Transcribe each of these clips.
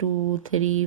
2, 3,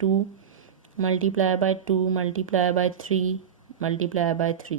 2 × 2 × 3 × 3۔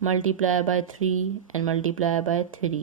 × 3 × 3۔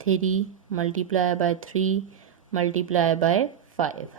3 × 3 × 5۔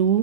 2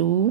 2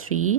3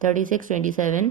36, 27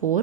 4,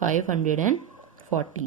540.